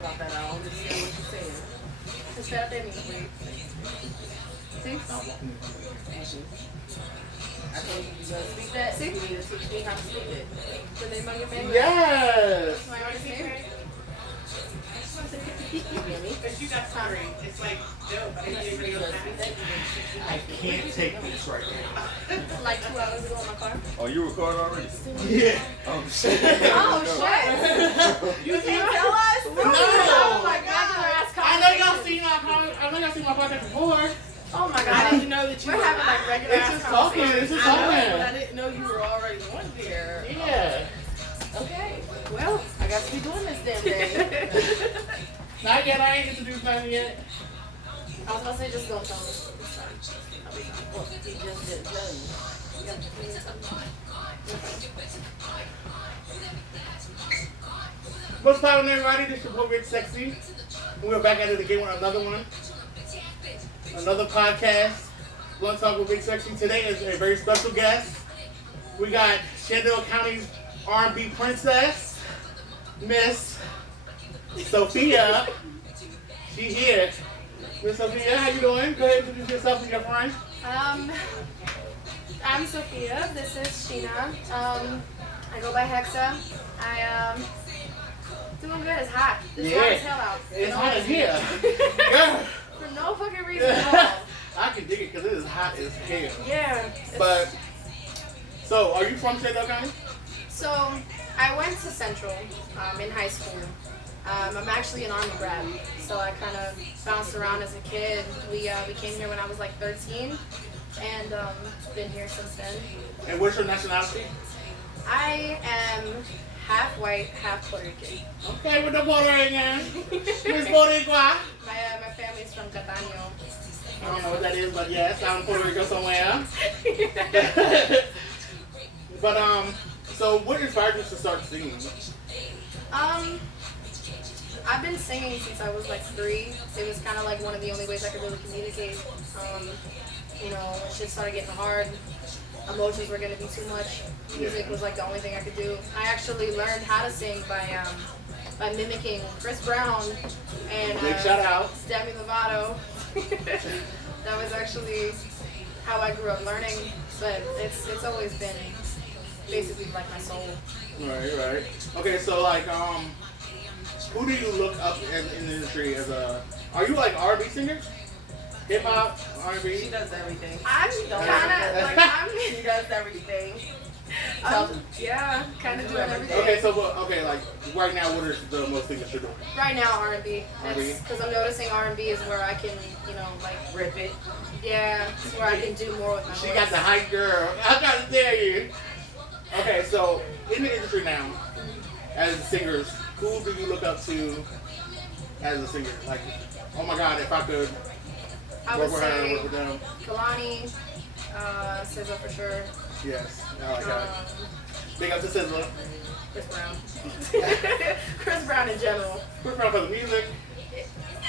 About that, I don't understand what you're saying. Just that they mean, wait. See? Ashley. I told you you gotta speak that. See? You need to teach me how to speak it. The name of your man? Yes! My artist name? But you got sorry. It's like, dope. I can't take this right now. Like 2 hours ago in my car. Oh, you recording already? Yeah. Oh, shit. Oh, shit. You can't tell us? No. Oh, my God. I know y'all seen my podcast before. Oh, my God. I didn't know that you We're were having like regular It's ass just talking. conversations. It's just I know, but talking. I didn't know you were already on there. Yeah. Okay. Well, I got to be doing this damn thing. Not yet. I ain't introduced nothing yet. I was going to say, just don't tell me. It's fine. I'll be fine. Well, he just didn't tell you. Yeah, you need to tell me. What's poppin', everybody? This your boy Rick Sexy. We're back at it again with another one. Another podcast. Blunt Talk with Big Sexy. Today is a very special guest. We got Shenandoah County's R&B princess, Miss Sophia. She's here. Miss Sophia, how you doing? Go ahead and introduce yourself and your friend. I'm Sophia. This is Sheena. I go by Hexa. Doing good. It's hot. It's hot as hell out. It's hot as here. Girl. For no fucking reason at all. I can dig it because it is hot as hell. Yeah. But, so, are you from Shenandoah County? So, I went to Central in high school. I'm actually an Army grad, so I kind of bounced around as a kid. We came here when I was like 13, and been here since then. And what's your nationality? I am half white, half Puerto Rican. Okay, with the Puerto Rican. Miss Boricua. My family's from Catania. I don't know what that is, but yes, I'm in Puerto Rico somewhere. But, so what inspired you to start singing? I've been singing since I was like 3. It was kind of like one of the only ways I could really communicate. Shit started getting hard. Emotions were going to be too much. Music was like the only thing I could do. I actually learned how to sing by mimicking Chris Brown and Big shout out. Demi Lovato. That was actually how I grew up learning, but it's always been basically like my soul. Right. Okay, so like, who do you look up in the industry as a? Are you like R&B singer? Hip hop, R&B? She does everything. I'm kind of like She does everything. yeah, kind of doing everything. Okay, so like right now, what are the most things that you're doing? Right now, R&B. R&B? Because I'm noticing R&B is where I can, like Rip it. yeah, it's where I can do more with my She voice. got the hype girl. I gotta tell you. Okay, so in the industry now, as singers, who do you look up to as a singer? Like, oh my God, if I could I work would with her, say work with them. Kalani, SZA for sure. Yes, I like that. Big up to SZA. Chris Brown. Chris Brown in general. Chris Brown for the music.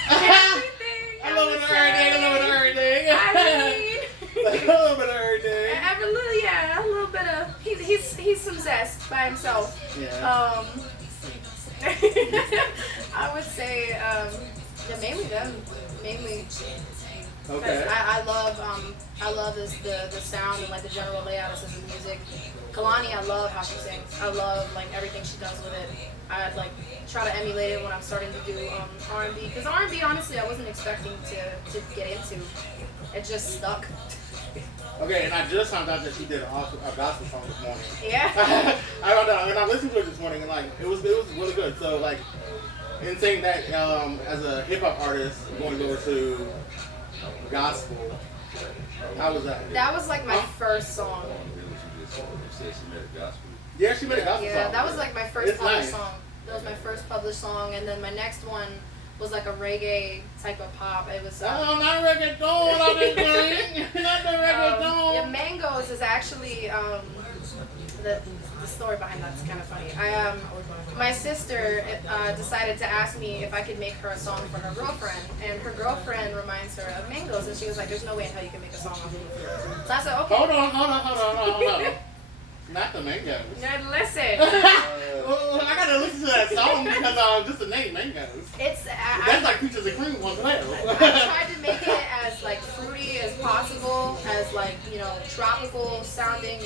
Everything. I love it everything. I love it everything. I mean, I love it everything. a little bit of he's some zest by himself. Yeah. I would say mainly them, mainly. Okay. I love the sound and like the general layout of the music. Kalani, I love how she sings. I love like everything she does with it. I'd like try to emulate it when I'm starting to do R&B, because R&B honestly I wasn't expecting to get into. It just stuck. Okay, and I just found out that she did a gospel song this morning. Yeah. I found out, and I listened to it this morning, and like it was really good. So like, in saying that, as a hip hop artist going over to gospel, how was that? That was like my first song. Yeah, she made a gospel song. Yeah, that was like my first It's published nice. song. That was my first published song, and then my next one was like a reggae type of pop. It was. Oh, not reggaeton, not the not the reggaeton. Yeah, Mangoes is actually the story behind that's kind of funny. My sister decided to ask me if I could make her a song for her girlfriend, and her girlfriend reminds her of Mangoes, and she was like, "There's no way in hell you can make a song off of it." So I said, "Okay." Hold on. Not the mangoes. Now listen. Well, I gotta listen to that song because just the name Mangoes. It's That's like Peaches and Cream on the I tried to make it as like fruity as possible, as like, tropical sounding.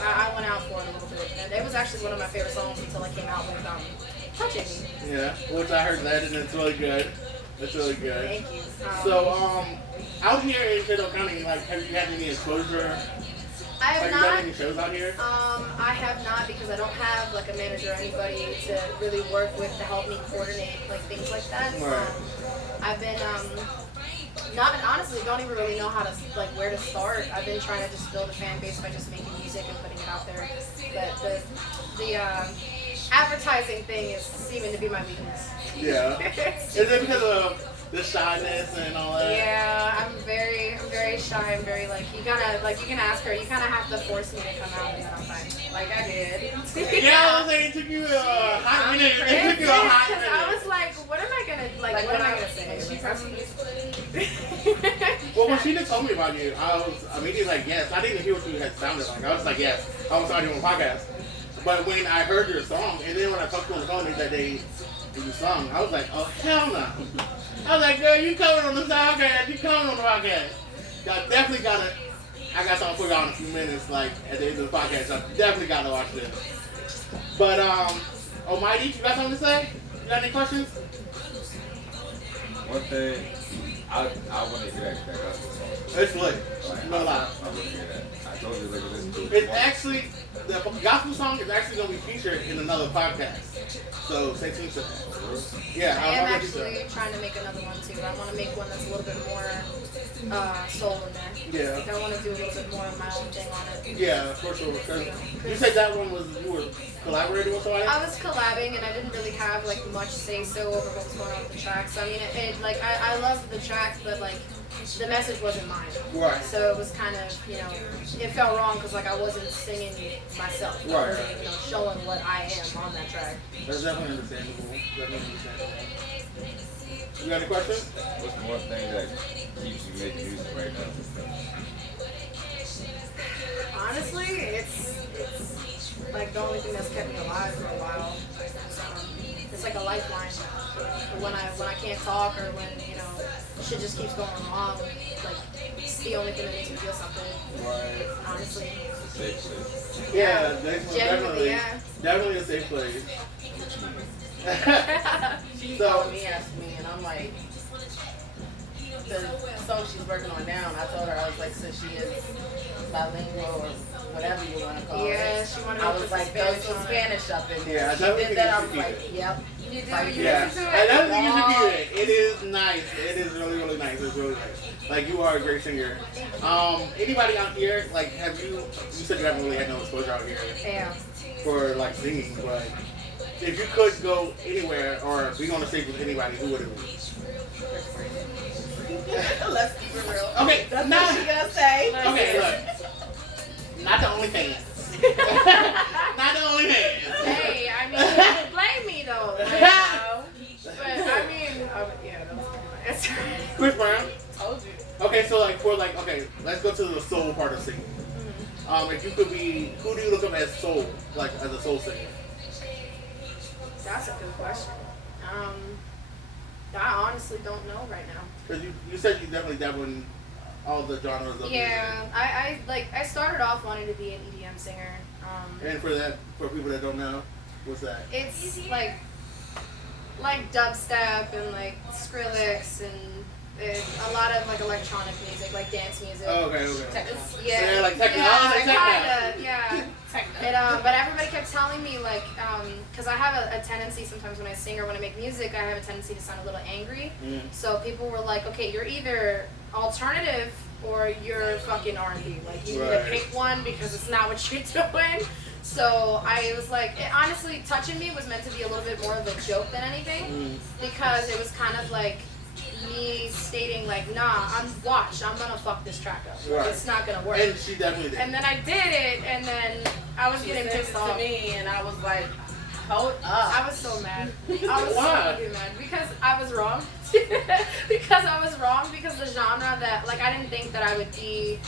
I went out for it a little bit, and it was actually one of my favorite songs until I came out with "Touching Me." Yeah, which I heard that, and it's really good. It's really good. Thank you. So, out here in Kendall County, like, have you had any exposure? I have Have you not. done any shows out here? I have not, because I don't have like a manager or anybody to really work with to help me coordinate like things like that. Right. I've been not honestly don't even really know how to like where to start. I've been trying to just build a fan base by just making music and putting it out there. But the advertising thing is seeming to be my weakness. Yeah. Is it because of the shyness and all that? Yeah, I'm very shy. I'm very like you can ask her. You kind of have to force me to come out, and then I'm fine. Like I did. Yeah, I was saying it took you a hot minute. It took you a hot minute. I was like, what am I gonna what am I gonna say? She pressed me. Well, when she just told me about you, I was immediately like, yes. I didn't hear what you had sounded like. I was like, yes. I was already on a podcast. But when I heard your song, and then when I talked to you on the phone that day you sung, I was like, oh, hell no. I was like, girl, you coming on the podcast. You coming on the podcast. Y'all definitely got to, I got something for y'all in a few minutes, like, at the end of the podcast. Y'all definitely got to watch this. But, Almighty, you got something to say? You got any questions? One thing, I want to hear that gospel song. It's lit. Like, No lie. I want to hear that. I told you, look at this. It's actually, the gospel song is actually going to be featured in another podcast. So stay tuned to that. Yeah, I am I'll get you actually trying to make another one too. I want to make one that's a little bit more soul in there. Yeah. Like, I want to do a little bit more of my own thing on it. Yeah, for sure. 'Cause you said that one was, you were collaborating with somebody? I was collabing and I didn't really have like much say so over what was going on with the tracks. I mean, I loved the track, but like the message wasn't mine. Right. So it was kind of, it felt wrong because like I wasn't singing myself. I Right. wasn't, showing what I am on that track. That's definitely understandable. Definitely understandable. You got any questions? What's the one thing that keeps you making music right now? Honestly, it's like the only thing that's kept me alive for a while. It's like a lifeline. When I can't talk or when shit just keeps going wrong, like it's the only thing that makes me feel something. Right. Honestly. It's a safe place. Yeah, next one, Genuinely, definitely. yeah. Definitely a safe place. She So- called me, asked me, and I'm like, the song she's working on now, and I told her, I was like, since she is bilingual or whatever you want to call Yeah, it. she wanted I to was put like, some throw Spanish some on it. Spanish up in there. Yeah, I She definitely did think that, I you was should like, keep it. yep. You do. Like, You Yeah, listen to and it. that's what you should keep it. It is nice. It is really, really nice. It's really nice. Like, you are a great singer. Anybody out here, like, you said you haven't really had no exposure out here Yeah. for, like, singing, but if you could go anywhere or be on the stage with anybody, who would it be? Let's keep it real. Okay, That's nah. what she gonna say. Okay, look. Not the only fans. Not the only fans. Hey, I mean, you can't blame me though. Like, but I mean, yeah, that was my answer. Chris Brown. Told you. Okay, so okay, let's go to the soul part of singing. If you could be, who do you look up as soul, like as a soul singer? That's a good question. I honestly don't know right now. Because you said you definitely dabble in all the genres of Yeah, I started off wanting to be an EDM singer. music. And for people that don't know, what's that? It's like dubstep and like Skrillex and a lot of like electronic music, like dance music. Oh, okay. It's, Yeah, like techno. Yeah, I was like techno. kinda, yeah. Techno. But everybody kept telling me like, because I have a tendency sometimes when I sing or when I make music, I have a tendency to sound a little angry. Mm. So people were like, okay, you're either alternative or you're fucking R&B. Like you need to Right. pick one because it's not what you're doing. So I was like, honestly, Touching Me was meant to be a little bit more of a joke than anything because it was kind of like me stating like, nah, I'm gonna fuck this track up. Right. It's not gonna work. And she definitely did. And then I did it, and then I was She getting sent it pissed to off. me, and I was like, hold up. I was so mad. I was Why? so fucking mad because I was wrong. because the genre that, like, I didn't think that I would be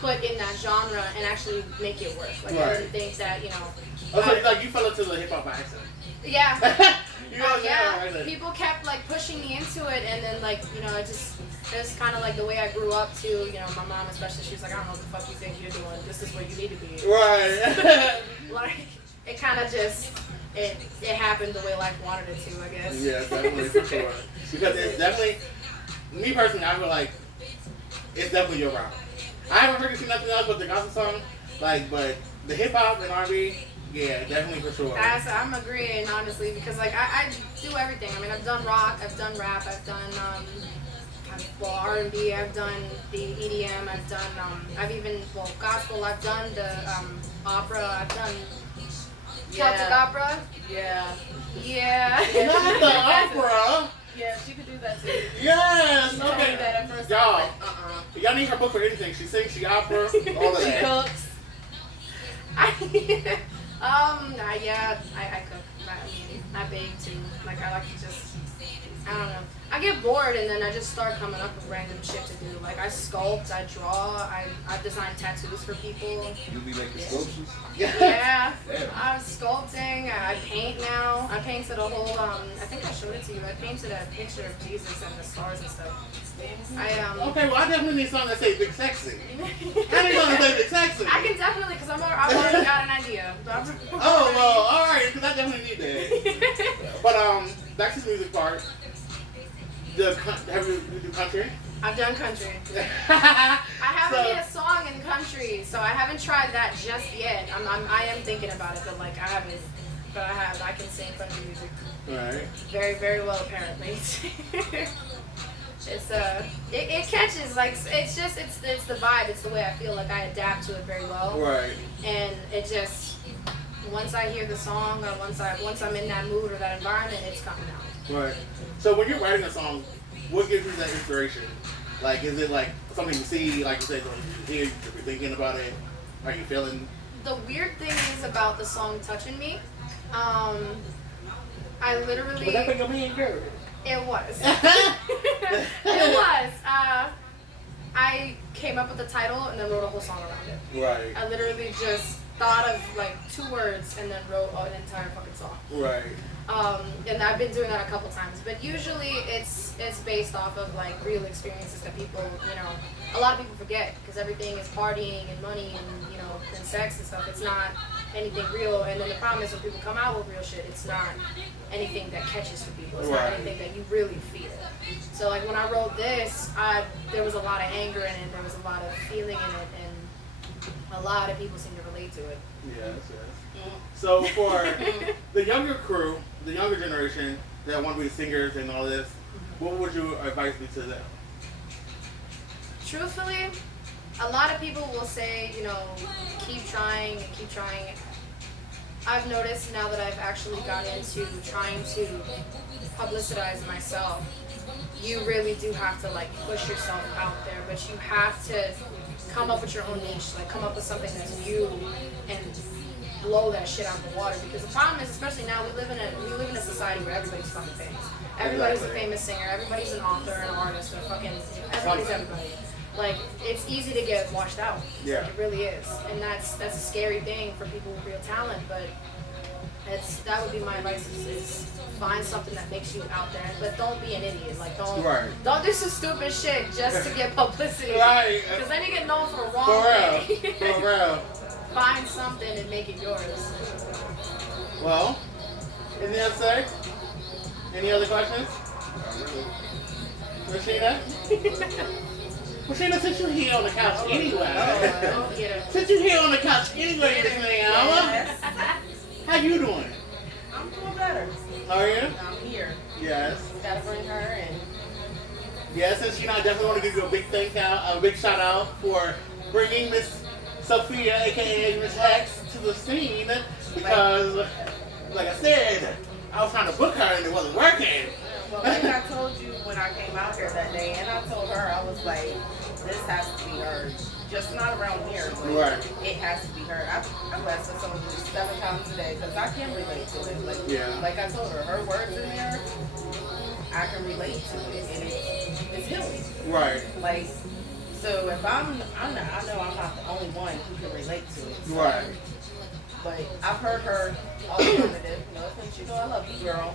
put in that genre and actually make it work. Like I didn't think that, you know. Okay, like you fell into the hip hop by accident. Yeah. You know what I'm Yeah. saying? People kept like pushing me into it, and then like, you know, it's kind of like the way I grew up too. You know, my mom especially, she was like, I don't know what the fuck you think you're doing. This is where you need to be. Right. Like it kind of just it happened the way life wanted it to, I guess. Yeah, definitely for sure. Because it's definitely me personally. I feel like it's definitely your route. I haven't heard you see nothing else but the gospel song, like, but the hip hop and R&B, yeah, definitely for sure. I'm agreeing, honestly, because like I do everything. I mean, I've done rock, I've done rap, I've done R&B, I've done the EDM, I've done I've even gospel, I've done the opera, I've done Celtic opera. Yeah. Yeah. Not the opera. Yeah, she could do that too. Yes. She told me Okay. that at first. Y'all, I was like, y'all need her book for anything. She sings, she opera, all of She that. cooks. Yeah, I cook. I mean, I bake too. Like I like to just, I don't know. I get bored and then I just start coming up with random shit to do. Like I sculpt, I draw, I design tattoos for people. You be making sculptures? Yeah, Damn. I'm sculpting. I paint now. I painted a whole. I think I showed it to you. I painted a picture of Jesus and the stars and stuff. Okay, well I definitely need something that say Big Sexy. I need something that say Big Sexy. I can definitely, because I've already got an idea. Oh well, all right, because I definitely need that. But back to the music part. Have you do country? I've done country. I haven't made a song in country, so I haven't tried that just yet. I am thinking about it, but like I haven't. But I can sing country music. Right. Very, very well, apparently. It's it catches, like it's the vibe. It's the way I feel. Like I adapt to it very well. Right. And it just, once I hear the song or once I'm in that mood or that environment, it's coming out. Right. So when you're writing a song, what gives you that inspiration? Like, is it like something you see, like you said, you hear, you're thinking about it? Are you feeling? The weird thing is about the song "Touching Me." I literally. Was that thing a mean girl? It was. It was. I came up with the title and then wrote a whole song around it. Right. I literally just thought of like 2 words and then wrote an entire fucking song. Right. And I've been doing that a couple times, but usually it's based off of like real experiences that people, you know, a lot of people forget because everything is partying and money and, you know, and sex and stuff. It's not anything real, and then the problem is when people come out with real shit, it's not anything that catches to people. It's not anything that you really feel. So like when I wrote this, there was a lot of anger in it, there was a lot of feeling in it, and a lot of people seem to relate to it. Yes, yes. So for the younger crew, the younger generation that want to be singers and all this, what would your advice be to them? Truthfully, a lot of people will say, you know, keep trying and keep trying. I've noticed now that I've actually got into trying to publicize myself, you really do have to like push yourself out there, but you have to come up with your own niche, like come up with something that's you and blow that shit out of the water. Because the problem is, especially now, we live in a society where everybody's fucking famous. Everybody's a famous singer, everybody's an author, an artist, everybody's everybody. Like, it's easy to get washed out. Yeah. Like, it really is. And that's a scary thing for people with real talent, but that would be my advice is find something that makes you out there, but don't be an idiot. Like, don't do some stupid shit just to get publicity. Right. Because then you get known for a wrong For thing. real. For real. Find something and make it yours. Well, anything else to say? Any other questions? Rashida? Rashida, since you're here on the couch anyway. Since you're here on the couch anyway this hour, how you doing? I'm doing better. Are you? I'm here. Yes. Gotta bring her in. Yes, and Sheena, I definitely want to give you a big shout out for bringing Miss Sophia, aka Miss Hex, to the scene because, like I said, I was trying to book her and it wasn't working. Well, like I told you when I came out here that day, and I told her, I was like, this has to be her. Just not around here, but it has to be her. I blessed her song 7 times a day because I can relate to it. Like I told her words in there, I can relate to it, and it's healing. Right. Like, So if I know I'm not the only one who can relate to it. So, Right. but I've heard her alternative. No offense, you know I love you, girl.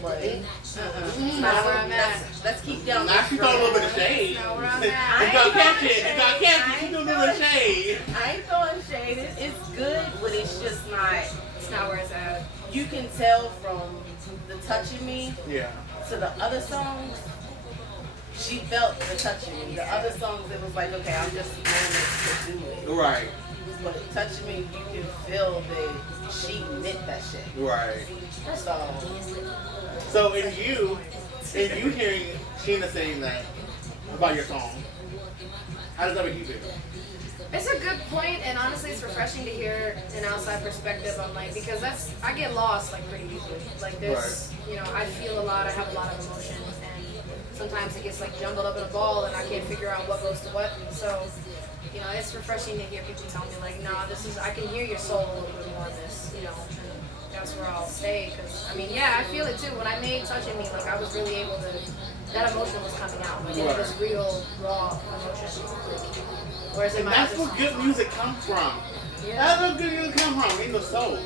But Not where I'm at. let's keep down. Now she throw a little bit of shade. Not where I'm You at. got catch it. You got catch it. She do a little bit of shade. I ain't throwing shade. It's good, but it's just not. It's not where it's at. You can tell from the touching me Yeah. to the other songs. She felt the touching me. The other songs, it was like, okay, I'm just doing this to do it. Right. But touching me, you can feel that she meant that shit. Right. So, So in you hearing Sheena saying that about your song, how does that make you feel? It's a good point, and honestly, it's refreshing to hear an outside perspective on like because I get lost like pretty easily. Like this, you know, I feel a lot, I have a lot of emotion, and sometimes it gets like jumbled up in a ball, and I can't figure out what goes to what. And so, you know, it's refreshing to hear people tell me like, nah, I can hear your soul a little bit more in this, you know. And that's where I'll stay, because I mean, yeah, I feel it too. When I made Touching Me, like I was really able to. That emotion was coming out, like it was real, raw emotion. Whereas in And my that's other where good songs- music comes from. Yeah. That's where good music comes from, in the soul.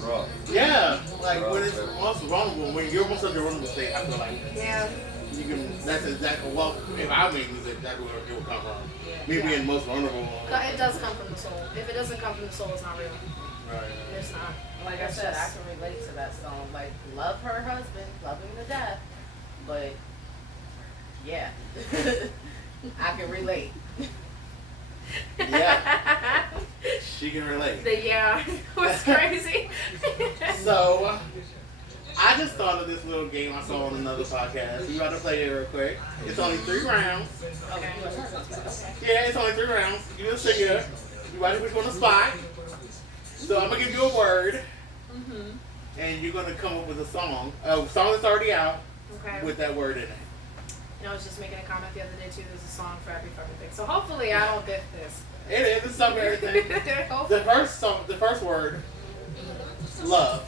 Raw. Yeah, like when it's most vulnerable, when you're most of the vulnerable state, I feel like Yeah. you can. That's exactly well. If I made music, that's where it will come from. Me being most vulnerable. It does come from the soul. If it doesn't come from the soul, it's not real. Right. It's not. like I said, I can relate to that song. Like, love her husband, love him to death. But, yeah. I can relate. Yeah. She can relate. The yeah was crazy. So, I just thought of this little game I saw on another podcast. You got to play it real quick. It's only 3 rounds. Okay. Yeah, it's only 3 rounds. You're a singer. You got to put you on the spot. So I'm gonna give you a word, and you're gonna come up with a song that's already out Okay. with that word in it. You know, I was just making a comment the other day too. There's a song for every fucking thing. So hopefully I don't biff this. It is. It's some everything. Hopefully. The first word, love.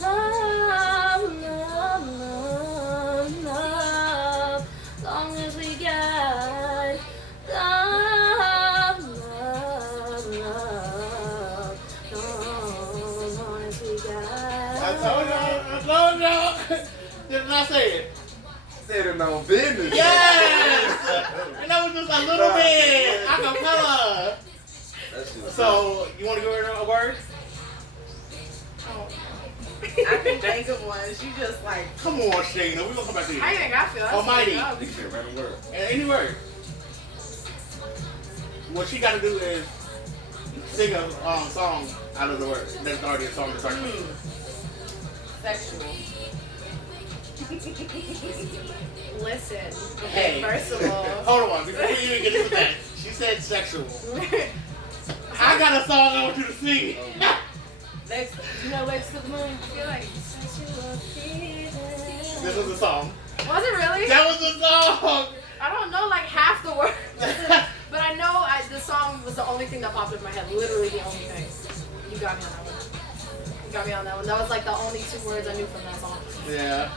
Love, love, love, love. Long as we got love, love, love. Long as we got. I told y'all. Didn't I say it? Said it on business. Yes! And that was just a little bit acapella. That shit. So, you want to give her a word? I can think of one. She just like, Come on, Shayna. We're going to come back to you. I think I feel that's Almighty. fucked up. You said random word. Any word. What she got to do is sing a song out of the word. That's already a song that's already sexual. Listen. Hey. Okay, first of all. Hold on. Before we even get into that, she said sexual. I got a song I want you to sing. Legs, you know Legs to the Moon? I feel like sexual feeling. This was the song. Was it really? That was the song. I don't know like half the words, but I know the song was the only thing that popped in my head. Literally the only thing. You got me on that one. You got me on that one. That was like the only 2 words I knew from that song. Yeah.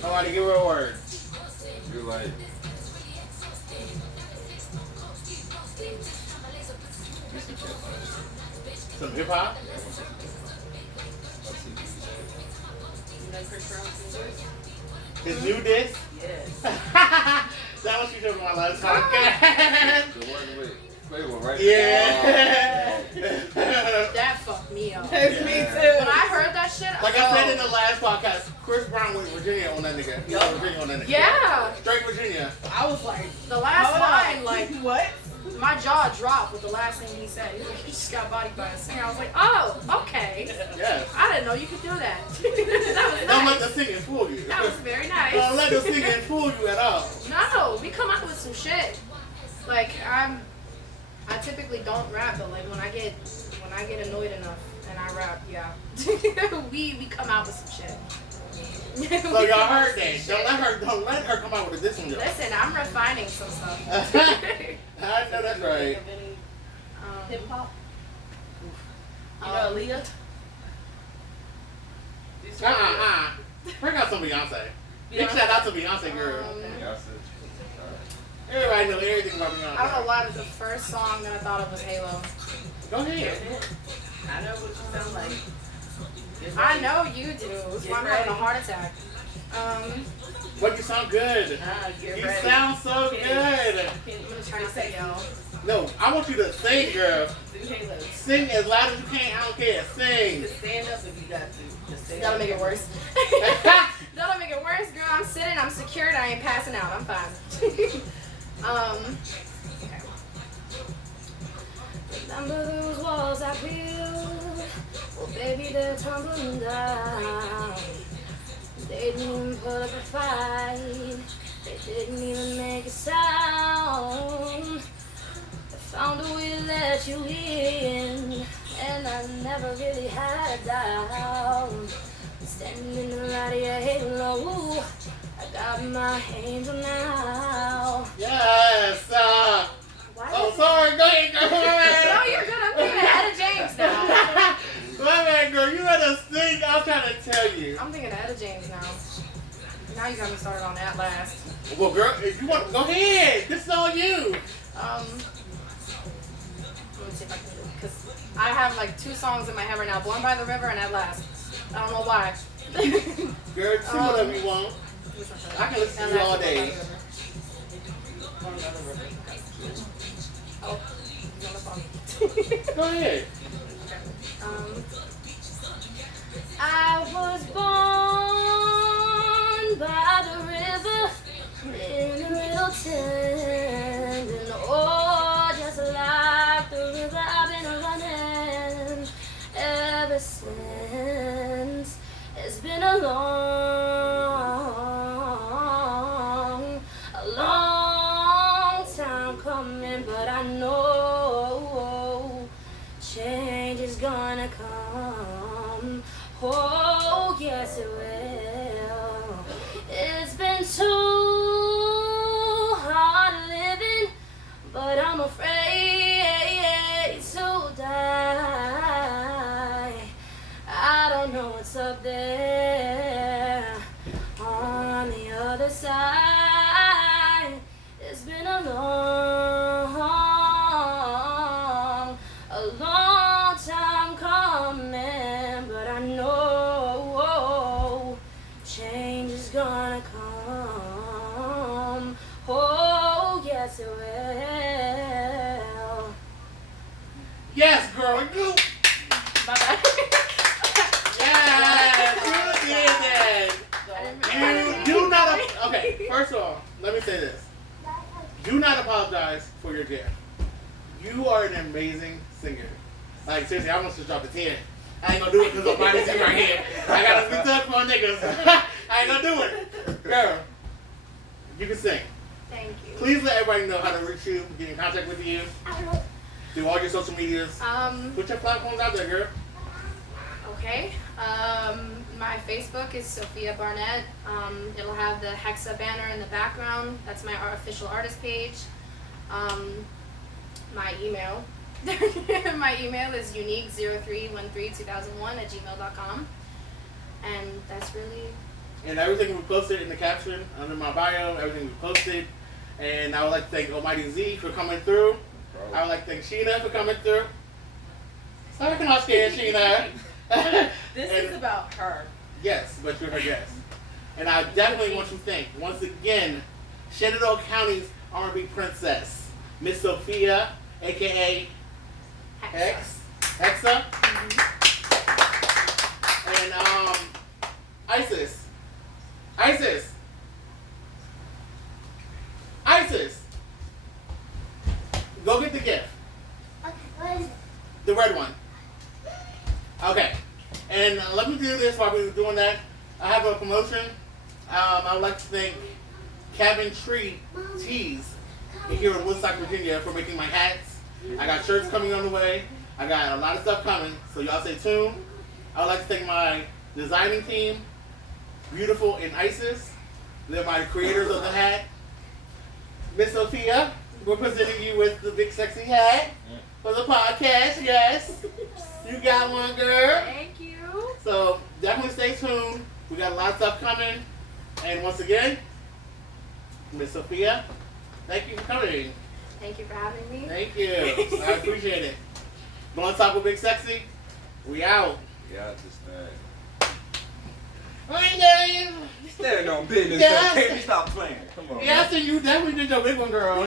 Somebody give her a word. You're like, Some hip hop. You know Chris Brown's music? His new disc. Yes. That was she showed me my last podcast. the one with Quavo, right? Yeah. That fucked me up. Me too. When I heard that shit, Like I said in the last podcast, Chris Brown went Virginia on that nigga. He went Virginia on that nigga. yeah, Straight Virginia. I was like, the last hold line, on. like what? my jaw dropped with the last thing he said. He was like, "You just got bodied by a singer." I was like, "Oh, okay." Yes. I didn't know you could do that. That was Don't let nice. the singing fool you. That was very nice. Don't let the singing fool you at all. No, we come out with some shit. Like I typically don't rap, but like when I get annoyed enough and I rap, yeah, we come out with some shit. So y'all heard that. Don't let her come out with a diss on y'all. Listen, I'm refining some stuff. I know that's right. Hip hop. You know Aaliyah? Bring out some Beyonce. Big shout out to Beyonce, girl. Beyonce. Everybody know everything about Beyonce. I don't know why, but the first song that I thought of was Halo. Go ahead. I know what you sound like. I know you do. That's why I'm having a heart attack. But you sound good. Get You ready. sound so good. I'm gonna try to say y'all. No, I want you to sing, girl. Do Halo. Sing as loud as you can. I don't care. Sing. Just stand up if you got to. Just stand That'll up. make it worse. That'll make it worse, girl. I'm sitting, I'm secured, I ain't passing out. I'm fine. Okay. Remember those walls I built? Well, baby, they're tumbling down. They didn't even put up a fight. They didn't even make a sound. I found a way to let you in, and I never really had a doubt. Standing in the light of your halo, I got my angel now. Yes. Why Oh, is- sorry. Go ahead, girl. No, you're good. I'm thinking of Etta James now. My bad, girl. You better sing. I'm trying to tell you. I'm thinking of Etta James now. Now you got me started on that last. Well, girl, if you want, go ahead. This is on you. Let me see if I can do it, because I have like two songs in my head right now: "Born by the River" and "At Last." I don't know why. Girl, sing whatever you want. Which one's that? I can listen to At you Last all and Born by day. the River. Oh, he's on the phone. Go ahead. I was born by the river in a little tent, and oh, just like the river, I've been running ever since. It's been a long time coming, but I know change is gonna come. Oh, yes it will. It's been too hard living, but I'm afraid to die. I don't know what's up there on the other side. It's been a long time coming, but I know change is gonna come. Oh, yes it will. Yes, girl. You. Bye-bye. Yes, you did that. You do not. Okay, first of all, let me say this. Do not apologize for your gift. You are an amazing singer. Like, seriously, I almost just dropped a 10. I ain't gonna do it because nobody's in right here. I gotta be tough for niggas. I ain't gonna do it. Girl, you can sing. Thank you. Please let everybody know how to reach you, get in contact with you, do all your social medias. Put your platforms out there, girl. Okay. My Facebook is Sophia Barnett. It'll have the Hexa banner in the background. That's my official artist page. My email. My email is unique03132001@gmail.com. And that's really. And everything we posted in the caption under my bio, everything we posted. And I would like to thank Almighty Z for coming through. I would like to thank Sheena for coming through. Sorry, I'm not scared, Sheena. This is about her. Yes, but you're her guest. And I definitely want to thank, once again, Shenandoah County's R&B princess, Miss Sophia, a.k.a. Hexa. And Isis. Go get the gift. The red one. Okay. And let me do this while we were doing that. I have a promotion. I would like to thank Cabin Tree Tees here in Woodstock, Virginia for making my hats. I got shirts coming on the way. I got a lot of stuff coming, so y'all stay tuned. I would like to thank my designing team, Beautiful and Isis. They're my creators of the hat. Miss Sophia, we're presenting you with the big sexy hat for the podcast. Yes, you got one, girl. Thank you. So definitely stay tuned. We got a lot of stuff coming. And once again, Miss Sophia, thank you for coming. Thank you for having me. Thank you. I appreciate it. Going to talk with Big Sexy? We out. Yeah, I just I standing on business. Yeah. Can't we stop playing? Come on. Yeah, I think you definitely did your big one, girl.